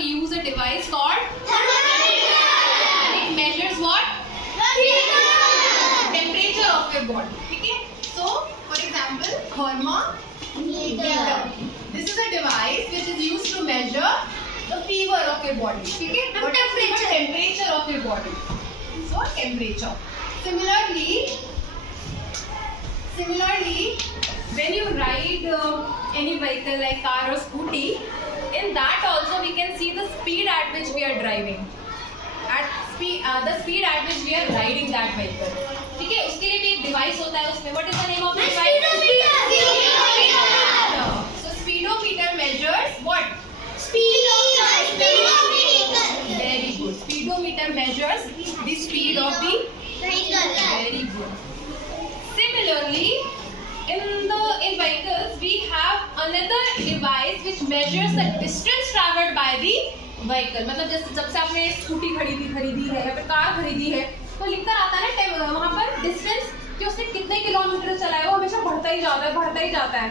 we use a device called thermometer. And it measures what? Temperature of your body. ठीक है? So, for example, thermometer. This is a device which is used to measure the fever of your body. ठीक है? What is the temperature of your body? So, temperature. Similarly, when you ride any vehicle like car or scooty, in that also we can see the speed at which we are driving, the speed at which we are riding that vehicle. ठीक है? उसके लिए भी एक device होता है उसमें. What is the name of the device? Speedometer. So speedometer measures what? Speed of the vehicle. Very good. Speedometer measures the speed of the vehicle. Very good. Similarly, in vehicles we have another device which measures the distance traveled by the vehicle. मतलब जब से आपने scooty खरीदी है या फिर car खरीदी है तो लिखकर आता है ना वहाँ पर डिस्टेंस कि उसने कितने किलोमीटर चलाया, वो हमेशा बढ़ता ही जाता है.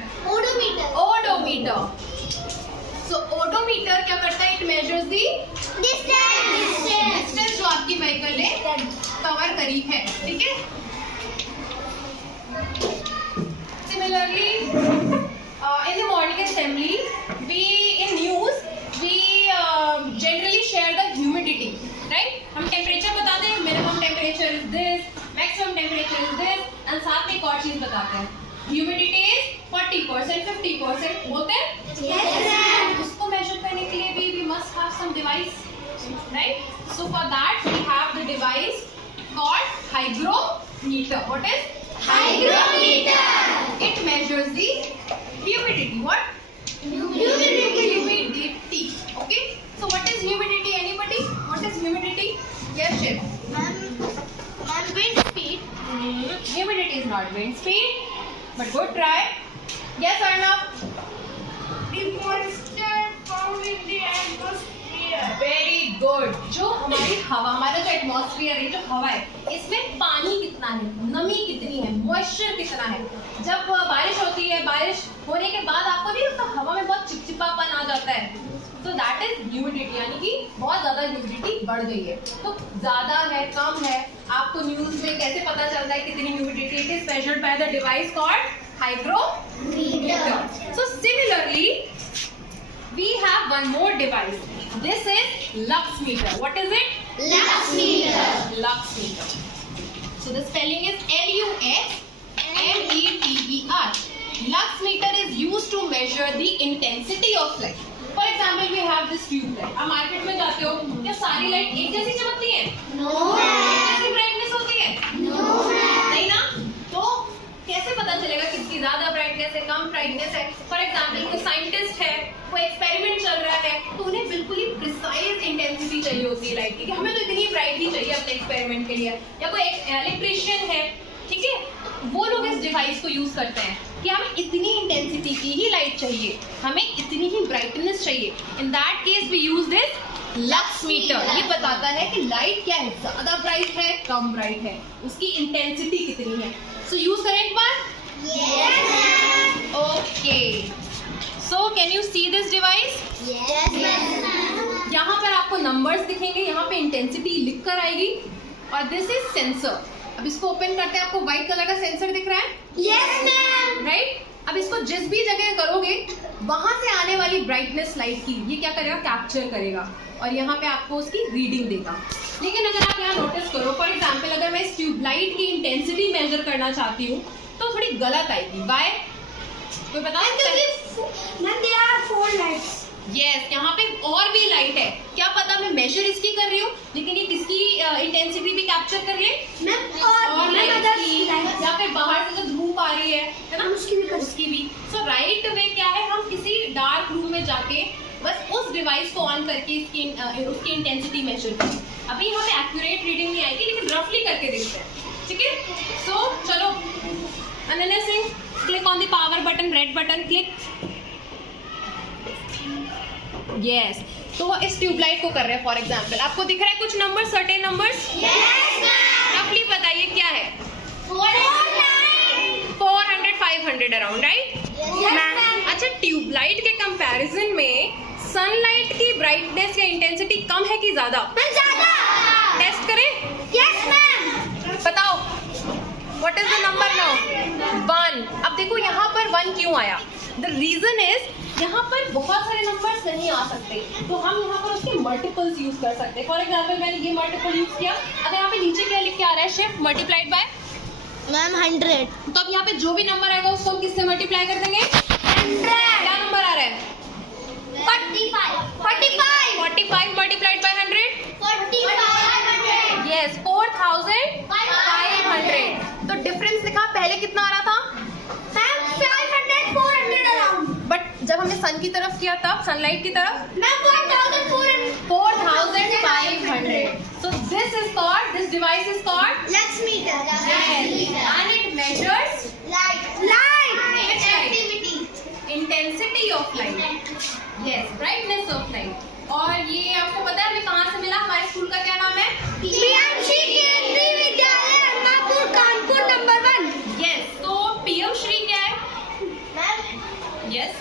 ओडोमीटर. So odometer क्या करता है? It measures the distance जो आपकी व्हीकल ने कवर करी है. ठीक है? Similarly, in the morning assembly, in news we generally share the humidity, right? हम टेम्परेचर बताते हैं, minimum temperature is this, maximum temperature is this, and साथ में एक और चीज बताते हैं. Humidity is 40%, 50% बोलते हैं? Yes, ma'am. उसको measure करने के लिए भी we must have some device, right? So for that we have the device called hygrometer. What is hygrometer? It measures the humidity. What? Humidity. Okay. So what is humidity? Anybody? What is humidity? Yes, Shiv. Ma'am, wind speed. Humidity is not wind speed, but good try. Yes, Arnav. The moisture found in the atmosphere. Very good. जो हमारी हवा, हमारा जो atmosphere है, जो हवा है, इसमें पानी कितना है, नमी कितनी है, मॉइस्चर कितना है. जब बारिश होती है, बारिश होने के बाद आपको नहीं लगता हवा में बहुत चिपचिपापन आ जाता है, तो दैट इज ह्यूमिडिटी. यानी कि बहुत ज्यादा ह्यूमिडिटी बढ़ गई है. तो ज्यादा है, कम है, आपको न्यूज में कैसे पता चलता है कितनी humidity? It is measured by the device called hygrometer. So similarly, we have one more device. This is lux meter. What is it? Lux meter. Lux meter. So the spelling is LUXMETER. Lux meter is used to measure the intensity of light. For example, we have this tube light. आप market में जाते हो, क्या सारी light एक जैसी चमकती है? No. एक जैसी ब्राइटनेस होती है? No. नहीं ना? तो कैसे पता चलेगा किसकी ज्यादा ब्राइटनेस है, कम ब्राइटनेस है? फॉर एग्जाम्पल कोई साइंटिस्ट है, कोई एक्सपेरिमेंट चल रहा है, तो उन्हें बिल्कुल ही प्रिसाइज इंटेंसिटी चाहिए होती है लाइट की कि हमें तो इतनी ब्राइट ही चाहिए अपने एक्सपेरिमेंट के लिए. या कोई इलेक्ट्रिशियन है, ठीक है, वो लोग इस डिवाइस को यूज करते हैं कि हमें इतनी इंटेंसिटी की ही लाइट चाहिए, हमें इतनी ही ब्राइटनेस चाहिए. In that case we use this lux meter. ये बताता है कि लाइट क्या है, ज्यादा ब्राइट है, कम ब्राइट है, उसकी इंटेंसिटी कितनी है. सो यूज करें एक बार. Yes. Okay. So can you see this device? Yes. यहाँ पर आपको नंबर्स दिखेंगे, यहाँ पे इंटेंसिटी लिख कर आएगी, और दिस इज सेंसर. अब इसको ओपन करते हैं, आपको व्हाइट कलर का सेंसर दिख रहा है? Yes, ma'am. राइट. अब इसको जिस भी जगह करोगे वहां से आने वाली ब्राइटनेस लाइट की ये क्या करेगा? कैप्चर करेगा, और यहाँ पे आपको उसकी रीडिंग देगा. लेकिन अगर आप यहाँ नोटिस करो, फॉर एग्जाम्पल अगर मैं इस ट्यूबलाइट की इंटेंसिटी मेजर करना चाहती हूँ तो थोड़ी गलत आएगी. बाय कोई बताओ? There are 4 lights. यस, यहाँ पे और भी लाइट है. क्या पता मैं मेजर इसकी कर रही हूँ लेकिन ये किसकी इंटेंसिटी भी कैप्चर कर ले? और या फिर बाहर से जो धूप आ रही है ना, उसकी भी. सो राइट वे क्या है? हम किसी डार्क रूम में जाके बस उस डिवाइस को ऑन करके उसकी इंटेंसिटी मेजर करें. अभी यहाँ पे एक्यूरेट रीडिंग नहीं आएगी, लेकिन रफली करके देखते हैं. ठीक है. सो चलो Ananya Singh, click on the power button, red button click. Yes. तो इस ट्यूबलाइट को कर रहे हैं. फॉर एग्जाम्पल आपको दिख रहा है कुछ नंबर, सर्टेन नंबर्स. रफली बताइए क्या है? 400, 500 अराउंड, राइट? अच्छा, ट्यूबलाइट के कंपैरिजन में सनलाइट की ब्राइटनेस या इंटेंसिटी कम है कि ज्यादा? मैम ज्यादा। टेस्ट करें? Yes ma'am. बताओ what is the number now? 1। अब देखो यहाँ पर 1 क्यों आया? द रीजन इज यहाँ पर बहुत सारे नंबर्स नहीं आ सकते, तो हम यहाँ पर उसके मल्टीपल्स यूज कर सकते हैं। फॉर एग्जाम्पल मैंने ये मल्टीपल यूज किया, अगर यहाँ पे नीचे क्या लिख के आ रहा है शिफ्ट मल्टीप्लाइड बाय, मैम 100। तो अब यहाँ पे जो भी नंबर आएगा उसको हम किससे मल्टीप्लाई कर देंगे? 100। क्या नंबर आ रहा है? 45। 45 मल्टीप्लाइड बाय 100, 4500। यस 4500। तो डिफरेंस लिखा, पहले कितना आ रहा था? Ma'am 500 400 around. बट जब हमने सन की तरफ किया तब, सनलाइट की तरफ, ma'am 4400। 4500. So this is called, this device is called lux meter. and it measures light activity, intensity of light, yes, brightness of light. और ये आपको पता है हमें कहाँ से मिला? हमारे स्कूल का क्या नाम है? पीएमसी केंद्रीय विद्यालय अन्नापुर कानपुर नंबर 1। Yes. तो पीएम श्री क्या है? Ma'am Yes.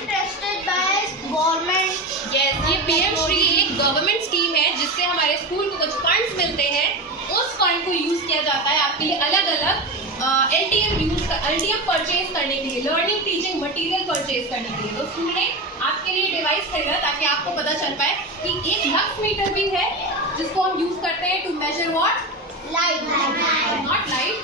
Trusted by government. Yes. ये पीएम श्री एक गवर्नमेंट स्कीम है जिससे हमारे स्कूल को कुछ फंड्स मिलते हैं। उस फंड को यूज किया जाता है आपके लिए अलग अलग एलटीएम परचेज करने के लिए, लर्निंग टीचिंग मटेरियल परचेज करने के लिए। तो स्कूल ने आपके लिए डिवाइस खरीदा ताकि आपको पता चल पाए कि एक लक्स मीटर भी है जिसको हम यूज करते हैं to measure what? Light. Not light,